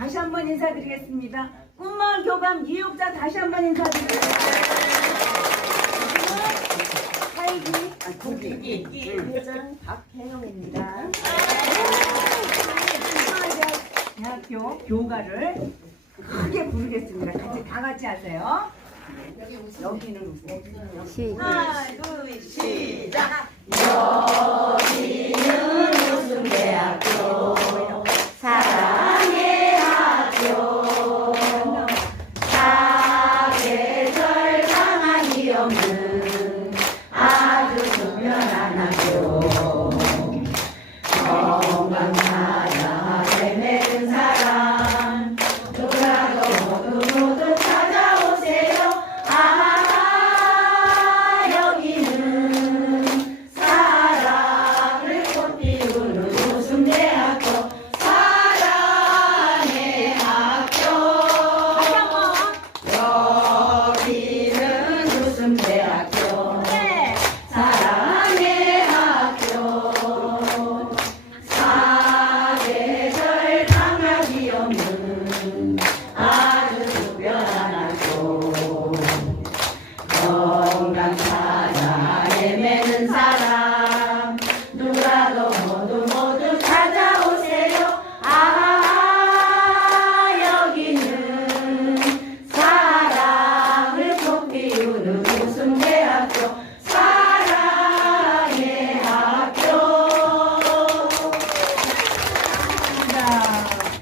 다시 한번 인사드리겠습니다. 꿈마을 교감 이육자 다시 한번 인사드리겠습니다. 살기 아, 국기 회장 박혜영입니다. 대학교 교가를 크게 부르겠습니다. 같이 다 같이 하세요. 여기는 우선. 하나, 둘. 여기는 대학교 없는 아주 소멸한 학교 you.